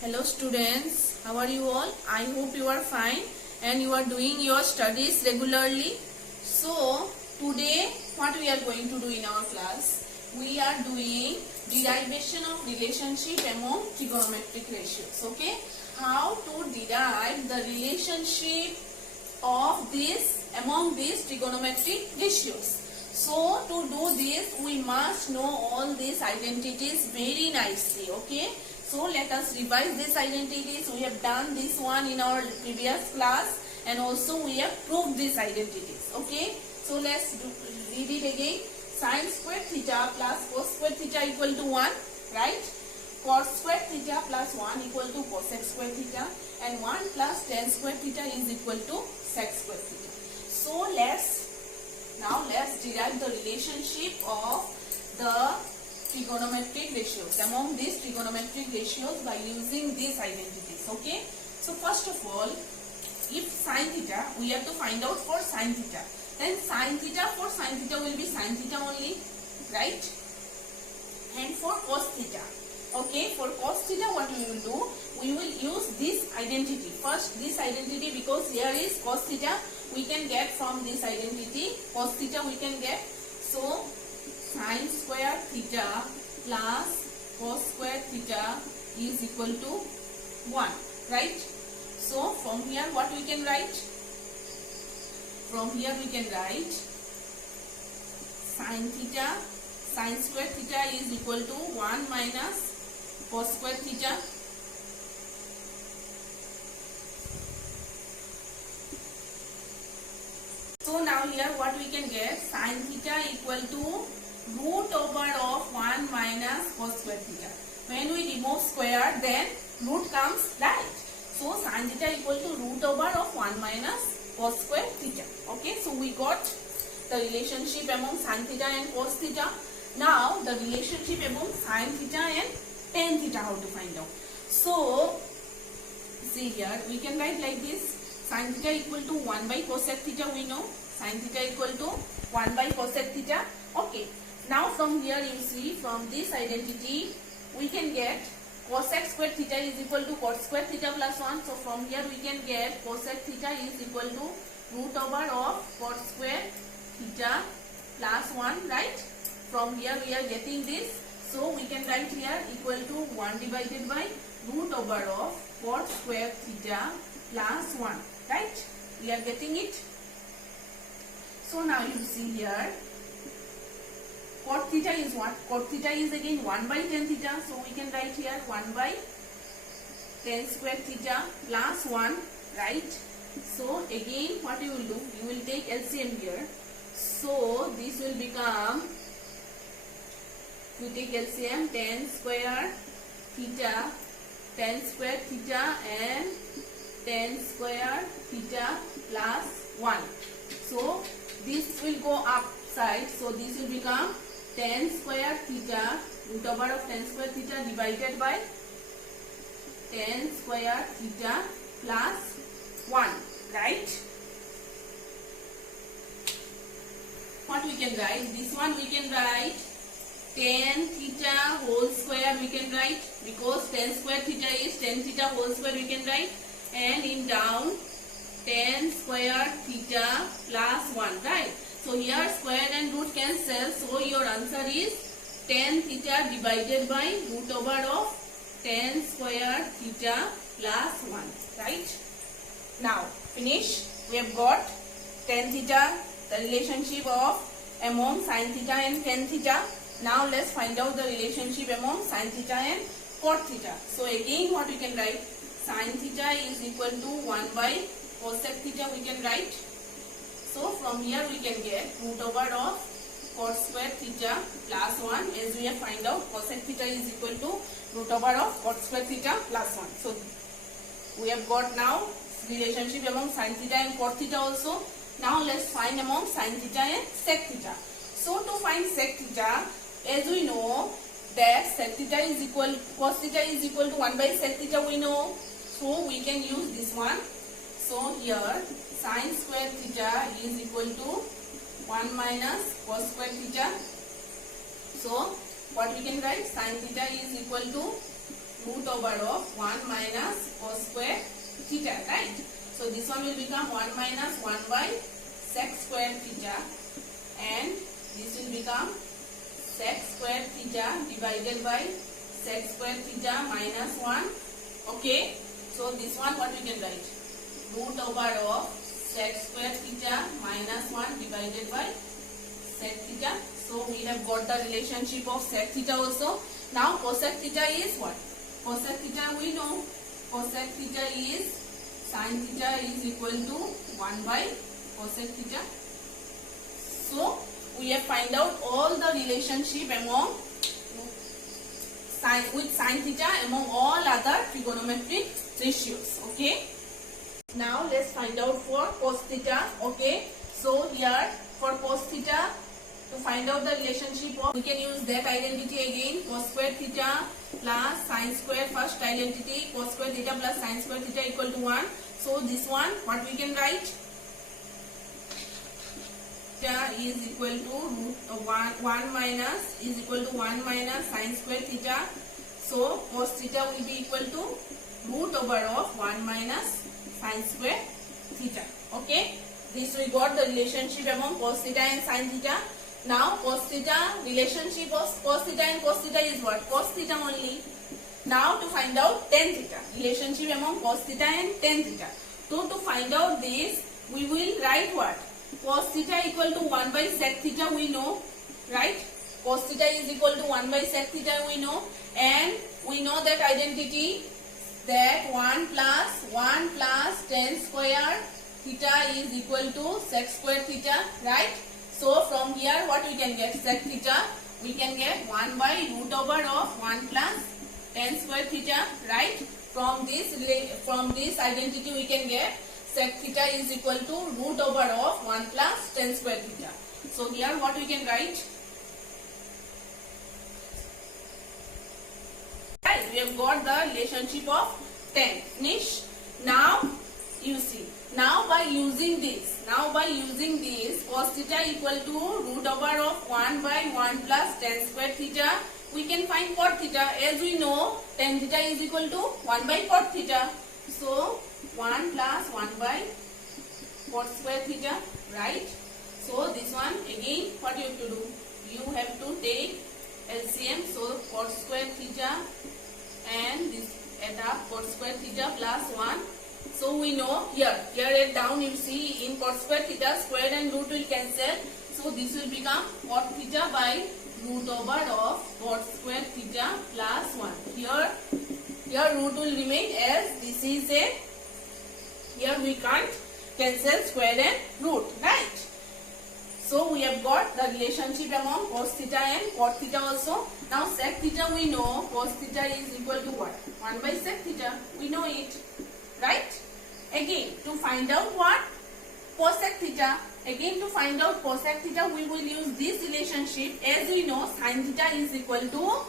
Hello students, how are you all? I hope you are fine and you are doing your studies regularly. So today what we are going to do in our class? We are doing derivation of relationship among trigonometric ratios. Okay, how to derive the relationship of this among these trigonometric ratios. So to do this we must know all these identities very nicely. Okay, so let us revise these identities. We have done this one in our previous class and also we have proved these identities. Okay, so let's read it again. Sin square theta plus cos square theta equal to 1, right? Cos square theta plus 1 equal to cosec square theta and 1 plus tan square theta is equal to sec square theta. So let's derive the relationship of the trigonometric ratios among these trigonometric ratios by using these identities. Okay, so first of all, if sin theta, we have to find out for sin theta, then sin theta for sin theta will be sin theta only, right? And for cos theta, okay, for cos theta what we will do, we will use this identity first, this identity, because here is cos theta, we can get from this identity cos theta we can get. So sin square theta plus cos square theta is equal to 1, right? So from here what we can write? From here we can write sin theta, sin square theta is equal to 1 minus cos square theta. So now here what we can get? Sin theta equal to root over of 1 minus cos square theta. When we remove square, then root comes, right? So sin theta equal to root over of 1 minus cos square theta. Okay, so we got the relationship among sin theta and cos theta. Now the relationship among sin theta and tan theta, how to find out? So see here, we can write like this. Sin theta equal to 1 by cosec theta, we know. Sin theta equal to 1 by cosec theta. Okay. Now from here you see, from this identity we can get cosec square theta is equal to cot square theta plus 1. So from here we can get cosec theta is equal to root over of cot square theta plus 1, right? From here we are getting this. So we can write here equal to 1 divided by root over of cot square theta plus 1, right? We are getting it. So now you see here, cot theta is what? Cot theta is again 1 by tan theta. So we can write here 1 by tan square theta plus 1, right? So again what you will do? You will take LCM here. So this will become, you take LCM, tan square theta and tan square theta plus 1. So this will go upside. So this will become tan square theta, root over of tan square theta divided by tan square theta plus 1, right? What we can write? This one we can write tan theta whole square we can write, because tan square theta is tan theta whole square we can write, and in down tan square theta plus 1, right? So here square and root cancel, so your answer is tan theta divided by root over of tan square theta plus 1, right? Now finish. We have got tan theta, the relationship of among sin theta and tan theta. Now let's find out the relationship among sin theta and cot theta. So again what we can write? Sin theta is equal to 1 by cosec theta we can write. So from here we can get root over of cot square theta plus 1, as we have find out cosec theta is equal to root over of cot square theta plus 1. So we have got now relationship among sin theta and cot theta also. Now let's find among sin theta and sec theta. So to find sec theta, as we know that sec theta is equal, cos theta is equal to 1 by sec theta we know. So we can use this one. So here sin square theta is equal to 1 minus cos square theta. So what we can write? Sin theta is equal to root over of 1 minus cos square theta, right? So this one will become 1 minus 1 by sec square theta, and this will become sec square theta divided by sec square theta minus 1. Okay, so this one what we can write? Root over of sec square theta minus 1 divided by sec theta. So we have got the relationship of sec theta also. Now cosec theta is what? Cosec theta we know. Cosec theta is sin theta is equal to 1 by cosec theta. So we have find out all the relationship among sin theta among all other trigonometric ratios. Okay. Now let's find out for cos theta. Okay. So here for cos theta, to find out the relationship of, we can use that identity again, cos square theta plus sin square, first identity, cos square theta plus sin square theta equal to 1. So this one what we can write? Theta is equal to root 1 minus is equal to 1 minus sin square theta. So cos theta will be equal to root over of 1 minus sin square theta. Okay, this we got the relationship among cos theta and sin theta. Now cos theta, relationship of cos theta and cos theta is what? Cos theta only. Now to find out tan theta, relationship among cos theta and tan theta. So to find out this, we will write what? Cos theta equal to 1 by sec theta we know, right? Cos theta is equal to 1 by sec theta we know, and we know that identity, that 1 plus tan square theta is equal to sec square theta, right? So from here what we can get? Sec theta we can get 1 by root over of 1 plus tan square theta, right? From this identity we can get sec theta is equal to root over of 1 plus tan square theta. So here what we can write? Right, we have got the relationship of tan. Finish. Now you see. Now by using this, cos theta equal to root over of 1 by 1 plus tan square theta, we can find cot theta. As we know, tan theta is equal to 1 by cot theta. So 1 plus 1 by cot square theta, right? So this one again what you have to do? You have to take LCM. So cot square theta and this add up cot square theta plus 1. So we know here at down you see in cot square theta square and root will cancel. So this will become cot theta by root over of cot square theta plus 1. Here root will remain as this is a, here we can't cancel square and root, right? So we have got the relationship among cos theta and cot theta also. Now sec theta we know, cos theta is equal to what? 1 by sec theta, we know it, right? Again to find out what? Cosec theta. Again to find out cosec theta we will use this relationship. As we know sin theta is equal to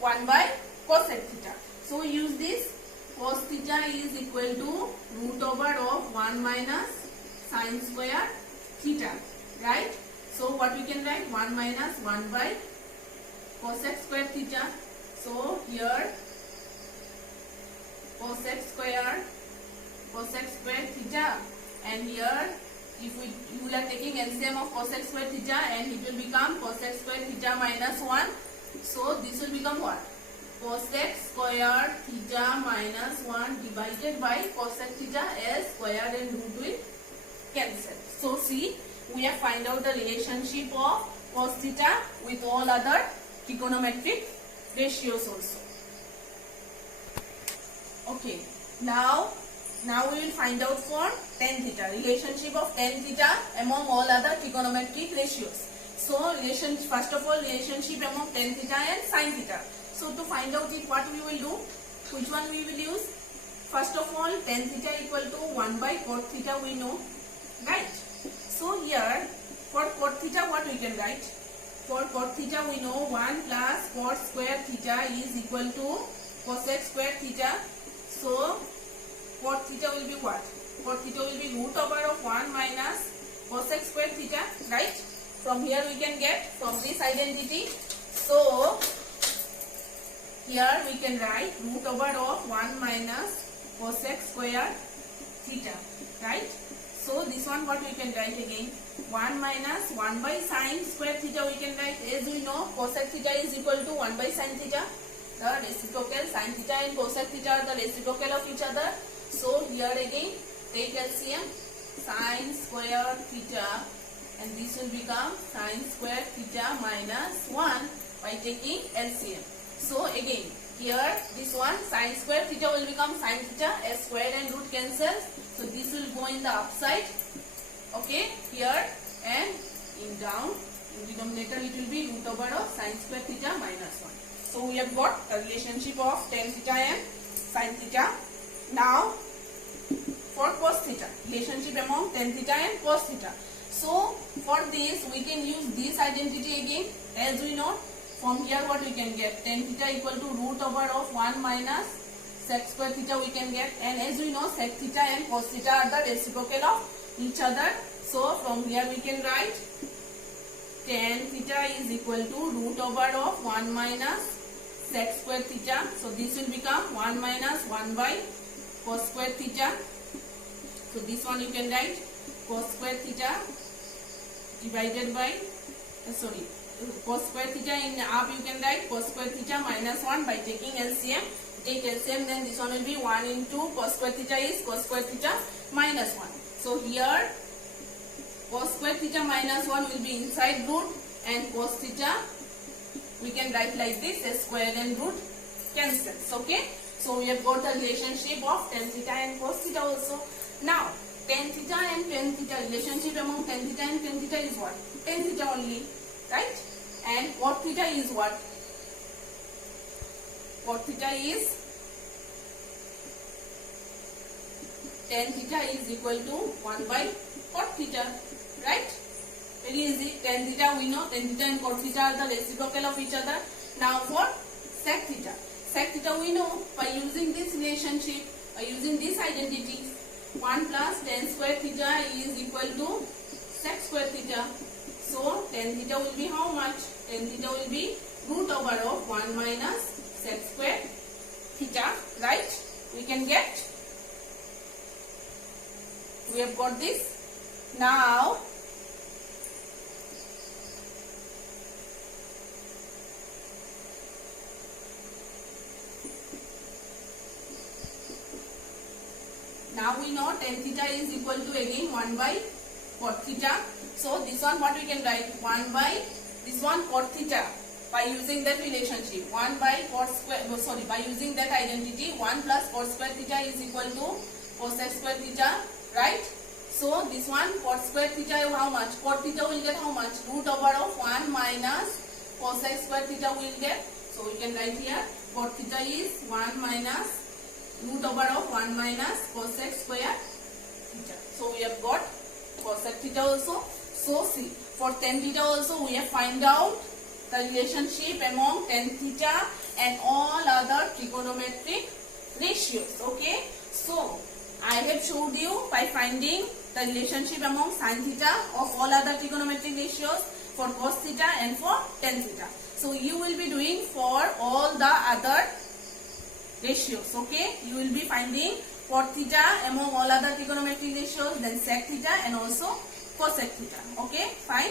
1 by cosec theta. So we use this, cos theta is equal to root over of 1 minus sin square theta, right? So what we can write? 1 minus 1 by cosec square theta. So here cosec square theta, and here if you are taking LCM of cosec square theta, and it will become cosec square theta minus 1. So this will become what? Cosec square theta minus 1 divided by cosec theta, as square and root will cancel. So see, we have find out the relationship of cos theta with all other trigonometric ratios also. Okay, now we will find out for tan theta, relationship of tan theta among all other trigonometric ratios. So first of all relationship among tan theta and sin theta. So to find out it, what we will do? Which one we will use? First of all, tan theta equal to 1 by cot theta we know, right? So here for cot theta what we can write? For cot theta we know 1 plus cot square theta is equal to cosec square theta. So cot theta will be what? Cot theta will be root over of 1 minus cosec square theta, right? From here we can get from this identity. So here we can write root over of 1 minus cosec square theta, right? So this one what we can write again, 1 minus 1 by sin square theta we can write. As we know, cosec theta is equal to 1 by sin theta. The reciprocal, sin theta and cosec theta are the reciprocal of each other. So here again take LCM, sin square theta, and this will become sin square theta minus 1 by taking LCM. So again here this one sin square theta will become sin theta, as square and root cancels, so this will go in the upside, okay, here, and in down in denominator it will be root over of sin square theta minus 1. So we have got the relationship of tan theta and sin theta. Now for cos theta, relationship among tan theta and cos theta. So for this we can use this identity again. As we know, from here what we can get, tan theta equal to root over of 1 minus sec square theta we can get, and as we know sec theta and cos theta are the reciprocal of each other. So from here we can write tan theta is equal to root over of 1 minus sec square theta. So this will become 1 minus 1 by cos square theta. So this one you can write cos square theta divided by cos square theta in up you can write cos square theta minus 1 by taking LCM. Take LCM, then this one will be 1 into cos square theta is cos square theta minus 1. So here cos square theta minus 1 will be inside root, and cos theta we can write like this, as square and root cancels, okay. So we have got the relationship of tan theta and cos theta also. Now tan theta and tan theta, relationship among tan theta and tan theta is what? Tan theta only, right? And cot theta is what? Cot theta is tan theta is equal to 1 by cot theta, right? Very easy. Tan theta we know, tan theta and cot theta are the reciprocal of each other. Now for sec theta, sec theta we know by using this relationship, by using this identity, 1 plus tan square theta is equal to sec square theta. So tan theta will be how much? Tan theta will be root over of 1 minus sec square theta, right? We can get, we have got this. Now we know tan theta is equal to again 1 by cot theta. So this one what we can write, 1 by this one cot theta, by using that relationship, 1 by cot square, by using that identity, 1 plus cot square theta is equal to cosec square theta, right? So this one cot square theta how much? Cot theta will get how much? Root over of 1 minus cosec square theta will get. So we can write here cot theta is 1 minus root over of 1 minus cosec square theta. So we have got cosec theta also. So see, for tan theta also we have find out the relationship among tan theta and all other trigonometric ratios, okay. So I have showed you by finding the relationship among sin theta of all other trigonometric ratios, for cos theta and for tan theta. So you will be doing for all the other ratios, okay. You will be finding cot theta among all other trigonometric ratios, then sec theta and also cosec theta, okay, fine.